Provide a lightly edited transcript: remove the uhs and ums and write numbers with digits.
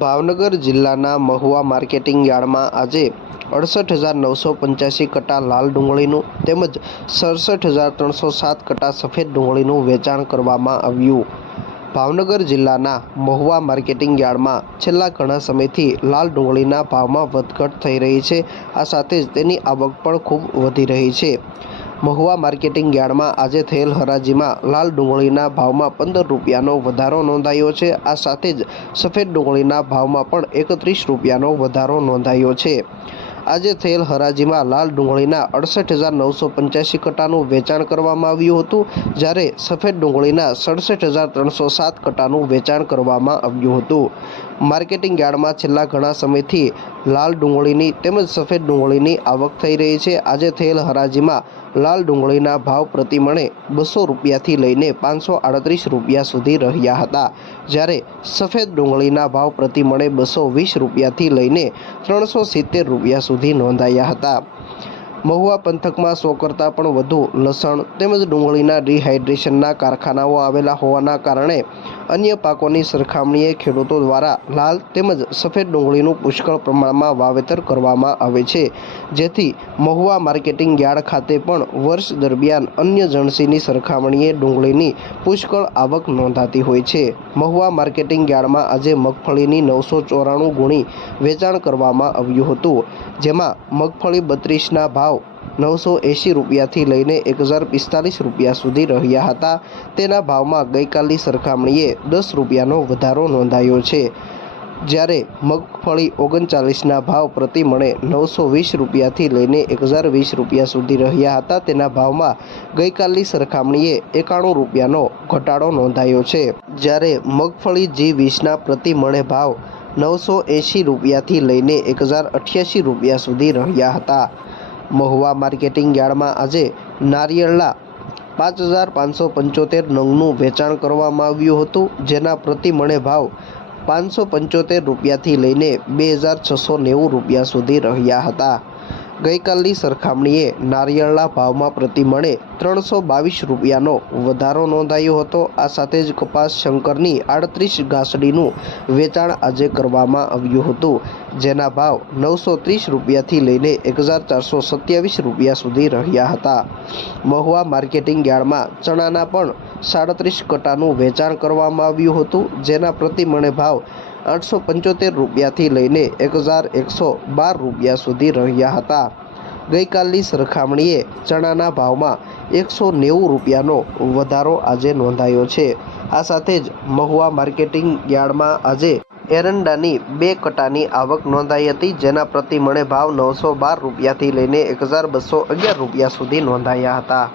ભાવનગર જિલ્લાના મહુવા માર્કેટિંગ યાર્ડમાં આજે 68,985 કટ્ટા લાલ ડુંગળીનું તેમજ 67,307 કટ્ટા સફેદ ડુંગળીનું વેચાણ કરવામાં આવ્યું। ભાવનગર જિલ્લાના મહુવા માર્કેટિંગ યાર્ડમાં છેલ્લા ઘણા સમયથી લાલ ડુંગળીના ભાવમાં વધઘટ થઈ રહી છે। આ સાથે જ તેની આવક પણ ખૂબ વધી રહી છે। મહુવા માર્કેટિંગ યાર્ડમાં આજે થયેલ હરાજીમાં લાલ ડુંગળીના ભાવમાં 15 રૂપિયાનો વધારો નોંધાયો છે। આ સાથે જ સફેદ ડુંગળીના ભાવમાં પણ 31 રૂપિયાનો વધારો નોંધાયો છે। આજે થયેલ હરાજીમાં લાલ ડુંગળીના 68,985 કટ્ટાનું વેચાણ કરવામાં આવ્યું હતું, જ્યારે સફેદ ડુંગળીના 67,307 કટ્ટાનું વેચાણ કરવામાં આવ્યું હતું। માર્કેટિંગ યાર્ડમાં છેલ્લા ઘણા સમયથી લાલ ડુંગળીની તેમજ સફેદ ડુંગળીની આવક થઈ રહી છે। આજે થયેલ હરાજીમાં લાલ ડુંગળીના ભાવ પ્રતિ મણે 200 રૂપિયાથી લઈને 538 રૂપિયા સુધી રહ્યા હતા, જ્યારે સફેદ ડુંગળીના ભાવ પ્રતિ મણે 220 રૂપિયાથી લઈને 370 રૂપિયા સુધી નોંધાયા હતા। મહુવા પંથકમાં 100 કરતાં પણ વધુ લસણ તેમજ ડુંગળીના ડિહાઇડ્રેશનના કારખાનાઓ આવેલા હોવાના કારણે અન્ય પાકોની સરખામણીએ ખેડૂતો દ્વારા લાલ તેમજ સફેદ ડુંગળીનું પુષ્કળ પ્રમાણમાં વાવેતર કરવામાં આવે છે, જેથી મહુવા માર્કેટિંગ યાર્ડ ખાતે પણ વર્ષ દરમિયાન અન્ય જણસીની સરખામણીએ ડુંગળીની પુષ્કળ આવક નોંધાતી હોય છે। મહુવા માર્કેટિંગ યાર્ડમાં આજે મગફળીની 994 ગુણી વેચાણ કરવામાં આવ્યું હતું, જેમાં મગફળી 32ના ભાવ 980 રૂપિયાથી લઈને 1045 રૂપિયા સુધી રહ્યા હતા। તેના ભાવમાં ગઈકાલની સરખામણીએ 10 રૂપિયાનો વધારો નોંધાયો છે, જ્યારે મગફળી 39ના ભાવ પ્રતિ મણે 920 રૂપિયાથી લઈને 1020 રૂપિયા સુધી રહ્યા હતા। તેના ભાવમાં ગઈકાલની સરખામણીએ 91 રૂપિયાનો ઘટાડો નોંધાયો છે, જ્યારે મગફળી G20ના પ્રતિ મણે ભાવ 980 રૂપિયાથી લઈને 1088 રૂપિયા સુધી રહ્યા હતા। મહુવા માર્કેટિંગ યાર્ડમાં આજે નારિયેળના 5,575 નંગનું વેચાણ કરવામાં આવ્યું હતું, જેના પ્રતિ મણે ભાવ 575 રૂપિયાથી લઈને 2,690 રૂપિયા સુધી રહ્યા હતા। ગઈકાલની સરખામણીએ નારિયેળના ભાવમાં પ્રતિ મણે 322 રૂપિયાનો વધારો નોંધાયો હતો। આ સાથે જ કપાસ શંકરની 38 ગાંસડીનું વેચાણ આજે કરવામાં આવ્યું હતું, જેના ભાવ 930 રૂપિયાથી લઈને 1,427 રૂપિયા સુધી રહ્યા હતા। મહુવા માર્કેટિંગ યાર્ડમાં ચણાના પણ 37 કટ્ટાનું વેચાણ કરવામાં આવ્યું હતું, જેના પ્રતિ મણે ભાવ 875 રૂપિયાથી લઈને 1,112 રૂપિયા સુધી રહ્યા હતા। ગઈકાલની સરખામણીએ ચણાના ભાવમાં 190 રૂપિયાનો વધારો આજે નોંધાયો છે। આ સાથે જ મહુવા માર્કેટિંગ યાર્ડમાં આજે એરંડાની 2 કટ્ટાની આવક નોંધાઈ હતી, જેના પ્રતિ મણે ભાવ 912 રૂપિયાથી લઈને 1,211 રૂપિયા સુધી નોંધાયા હતા।